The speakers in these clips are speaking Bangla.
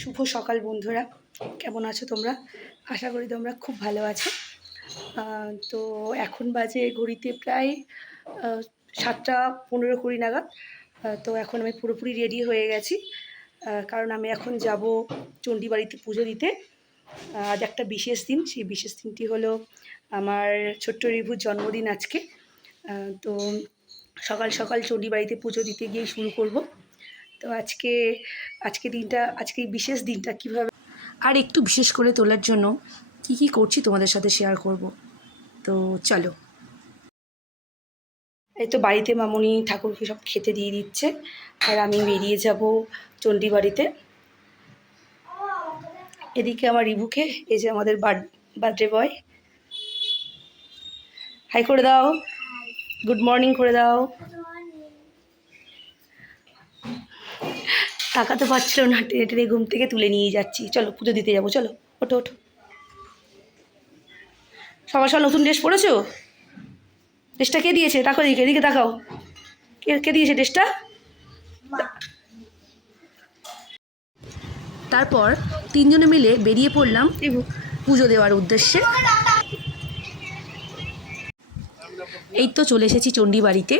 শুভ সকাল বন্ধুরা, কেমন আছো তোমরা? আশা করি তোমরা খুব ভালো আছো। তো এখন বাজে ঘড়িতে প্রায় 7:15-20 নাগাদ। তো এখন আমি পুরোপুরি রেডি হয়ে গেছি, কারণ আমি এখন যাব চণ্ডীবাড়িতে পুজো দিতে। আজ একটা বিশেষ দিন, সেই বিশেষ দিনটি হলো আমার ছোট্ট রিভুর জন্মদিন আজকে। তো সকাল সকাল চণ্ডীবাড়িতে পুজো দিতে গিয়েই শুরু করব। তো আজকে এই বিশেষ দিনটা কীভাবে আর একটু বিশেষ করে তোলার জন্য কি করছি তোমাদের সাথে শেয়ার করব। তো চলো। এই তো বাড়িতে মামুনি ঠাকুরকে সব খেতে দিয়ে দিচ্ছে, আর আমি বেরিয়ে যাব চণ্ডীবাড়িতে। এদিকে আমার রিভুকে, এই যে আমাদের বার্থডে বয়, হাই করে দাও, গুড মর্নিং করে দাও। তাকাতে পারছিল না, টেনে টেনে ঘুম থেকে তুলে নিয়ে যাচ্ছি। চলো পুজো দিতে যাবো, চলো ওঠো ওঠো। সকাল সকাল নতুন ড্রেস পরেছো? ড্রেসটা কে দিয়েছে? তাকাও এদিকে, এদিকে তাকাও, কে দিয়েছে ড্রেসটা? তারপর তিনজনে মিলে বেরিয়ে পড়লাম পুজো দেওয়ার উদ্দেশ্যে। এই তো চলে এসেছি চণ্ডীবাড়িতে।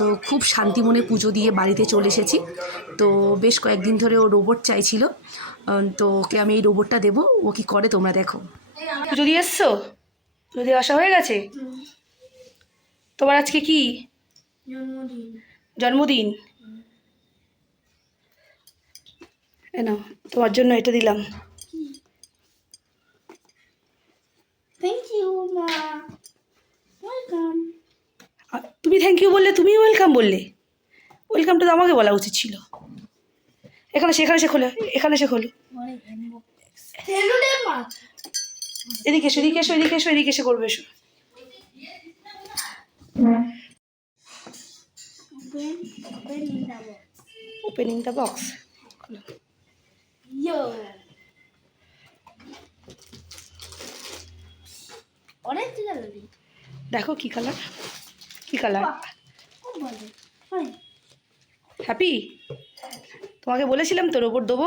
তো খুব শান্তি মনে পুজো দিয়ে বাড়িতে চলে এসেছি। তো বেশ কয়েকদিন ধরে ও রোবট চাইছিল, তো ওকে আমি এই রোবটটা দেবো। ও কি করে তোমরা দেখো। পুজো দিয়ে এসছো? পুজো দিয়ে আসা হয়ে গেছে? তোমার আজকে কি জন্মদিন? নাও, তোমার জন্য এটা দিলাম। থ্যাংক ইউ মা, ওয়েলকাম। তুমি থ্যাংক ইউ বললে, তুমি ওয়েলকাম বললে। ওয়েলকামটা তো আমাকে বলা উচিত ছিল। এখানে সে খোলো, এখানে সে খোলো। এদিকে এসো, এদিকে এসো, এদিকে এসো, এদিকে এসে করবে, এসো। Opening the box. দেখো কি কালার, কি কালার। হ্যাপি? তোমাকে বলেছিলাম তো রোবট দেবো।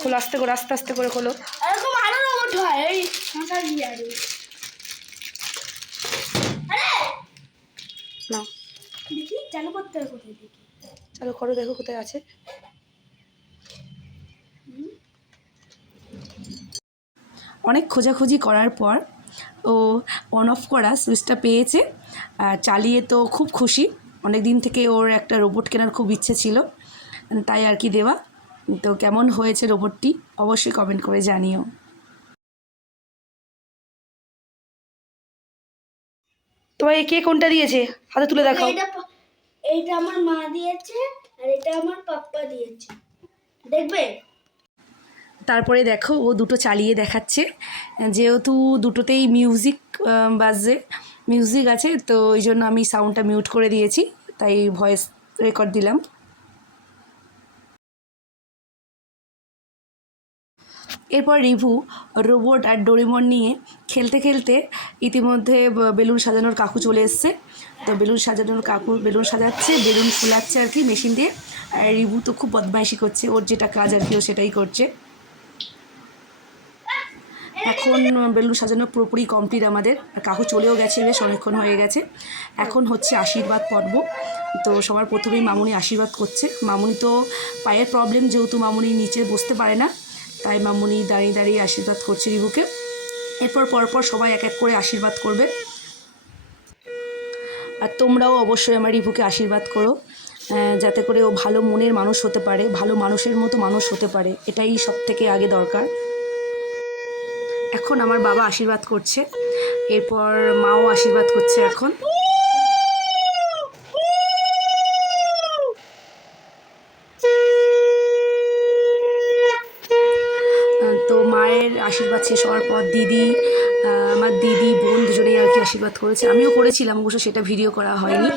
খোলো আস্তে করে, আস্তে আস্তে করে খোলো। নাও দেখি চালু করতে হবে কোথায়, দেখি চালু করো, দেখো কোথায় আছে। অনেক খোঁজাখুঁজি করার পর ও অন অফ করা সুইচটা পেয়েছে। চালিয়ে তো খুব খুশি। অনেক দিন থেকে ওর একটা রোবট কেনার খুব ইচ্ছে ছিল, তাই আর কি দেওয়া। তো কেমন হয়েছে রোবটটি অবশ্যই কমেন্ট করে জানিও। তোমার কে কোনটা দিয়েছে? হাতে তুলে দেখাও। এইটা আমার মা দিয়েছে আর এটা আমার পাপ্পা দিয়েছে, দেখবে। তারপরে দেখো ও দুটো চালিয়ে দেখাচ্ছে, যেহেতু দুটোতেই মিউজিক আছে, তো ওই জন্য আমি সাউন্ডটা মিউট করে দিয়েছি, তাই ভয়েস রেকর্ড দিলাম। এরপর রিভু রোবট আর ডোরেমন নিয়ে খেলতে খেলতে ইতিমধ্যে বেলুন সাজানোর কাকু চলে এসছে। তো বেলুন সাজাচ্ছে, বেলুন ফুলাচ্ছে আর কি মেশিন দিয়ে। আর রিভু তো খুব বদমাইশি করছে, ওর যেটা কাজ আর কি ও সেটাই করছে। এখন বেলুন সাজানো পুরোপুরি কমপ্লিট আমাদের। কাকু চলেও গেছে, বেশ অনেকক্ষণ হয়ে গেছে। এখন হচ্ছে আশীর্বাদ পর্ব। তো সবার প্রথমেই মামুনি আশীর্বাদ করছে। মামুনি তো পায়ের প্রবলেম, যেহেতু মামুনি নিচে বসতে পারে না, তাই মামুনি দাঁড়িয়ে দাঁড়িয়ে আশীর্বাদ করছে রিভুকে। এরপর পরপর সবাই এক এক করে আশীর্বাদ করবে। আর তোমরাও অবশ্যই আমার রিভুকে আশীর্বাদ করো, যাতে করে ও ভালো মনের মানুষ হতে পারে, ভালো মানুষের মতো মানুষ হতে পারে, এটাই সবথেকে আগে দরকার। এখন আমার বাবা আশীর্বাদ করছে, এরপর মাও আশীর্বাদ করছে। এখন তো মায়ের আশীর্বাদ শেষ হওয়ার পর আমার দিদি বোন দুজনেই আর কি আশীর্বাদ করেছে। আমিও করেছিলাম, অবশ্য সেটা ভিডিও করা হয়নি।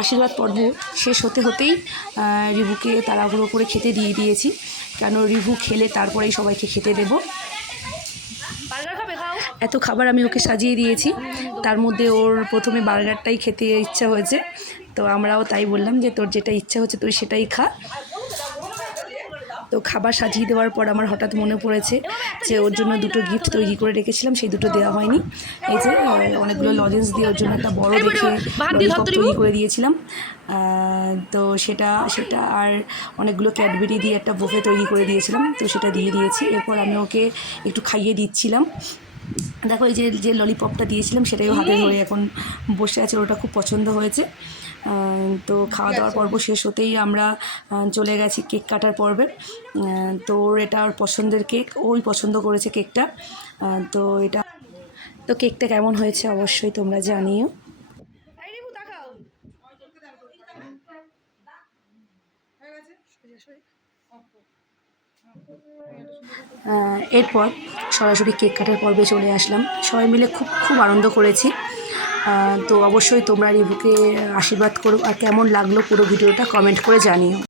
আশীর্বাদ পর্ব শেষ হতে হতেই রিভুকে তাড়াহুড়ো করে খেতে দিয়ে দিয়েছি, কেন রিভু খেলে তারপরেই সবাইকে খেতে দেবো। এত খাবার আমি ওকে সাজিয়ে দিয়েছি, তার মধ্যে ওর প্রথমে বার্গারটাই খেতে ইচ্ছা হয়েছে। তো আমরাও তাই বললাম যে তোর যেটা ইচ্ছা হচ্ছে তুই সেটাই খা। তো খাবার সাজিয়ে দেওয়ার পর আমার হঠাৎ মনে পড়েছে যে ওর জন্য দুটো গিফট তৈরি করে রেখেছিলাম, সেই দুটো দেওয়া হয়নি। এই যে অনেকগুলো লজেন্স দিয়ে ওর জন্য একটা বড় দেখে ললিপপ তৈরি করে দিয়েছিলাম। তো সেটা আর অনেকগুলো ক্যাডবেরি দিয়ে একটা বুফে তৈরি করে দিয়েছিলাম, তো সেটা দিয়ে দিয়েছি। এরপর আমি ওকে একটু খাইয়ে দিচ্ছিলাম। দেখো এই যে ললিপপটা দিয়েছিলাম সেটাইও হাতে ধরে এখন বসে আছে, ওটা খুব পছন্দ হয়েছে। তো খাওয়া দাওয়ার পর্ব শেষ হতেই আমরা চলে গেছি কেক কাটার পর্বে। তো ওর এটা ওর পছন্দের কেক, ওই পছন্দ করেছে কেকটা। তো কেকটা কেমন হয়েছে অবশ্যই তোমরা জানিও। এরপর সরাসরি কেক কাটার পর্বে চলে আসলাম। সবাই মিলে খুব আনন্দ করেছি। তো অবশ্যই তোমরা রিভুকে আশীর্বাদ করো, আর কেমন লাগলো পুরো ভিডিওটা কমেন্ট করে জানিও।